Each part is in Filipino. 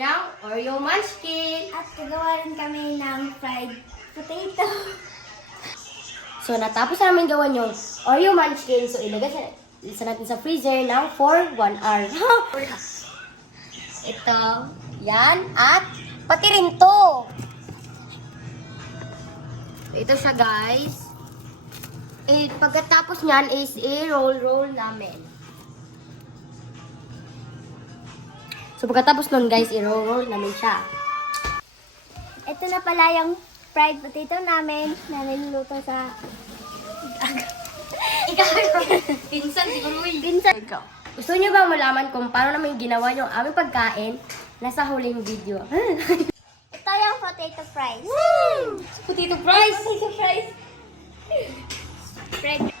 ng Oreo Munchkin. At gagawa rin kami ng fried potato. So, natapos namin gawan yung Oreo Munchkin. So, ilagay natin sa freezer ng for 1 hour. Ito, yan, at pati rin to. Ito siya, guys. Pagkatapos nyan is i-roll namin. So, pagkatapos nun, guys, i-roll namin siya. Ito na pala yung fried potato namin na niluluto sa... Ikaw, pinsan, siguro Pinsan. Gusto niyo ba malaman kung paano namin ginawa yung aming pagkain? Nasa huling video. Ito yung potato fries. Potato fries! Potato fries. Fried.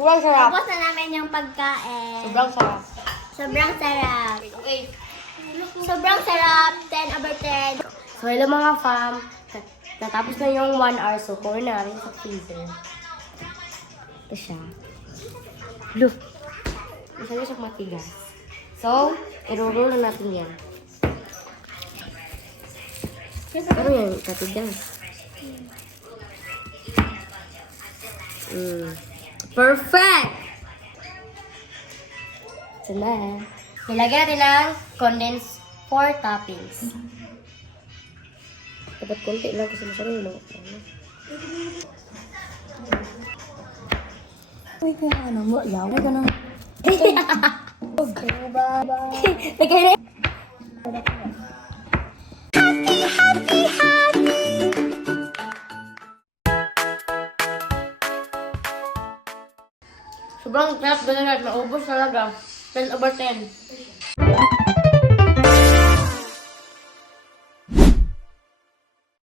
Sobrang sarap. Tapos na namin yung pagkain. Sobrang sarap. Sobrang sarap. Okay. Sobrang sarap. 10 over 10. So, hello mga fam. Natapos na yung 1 hour. So, kunin na natin sa freezer. Ito siya. Look. Masyado siyang matigas. So, i-roll na natin yan. Pero yan, katigas. Perfect! Ito na. Nilagyan natin ng condensed 4 toppings. Dapat konti lang kasi masyado yung mga Uy, kaya ano mo? Yaw. Ay, ganun. Lagay na. Sobrang sarap, ganun natin. Naubos talaga. 10 over 10.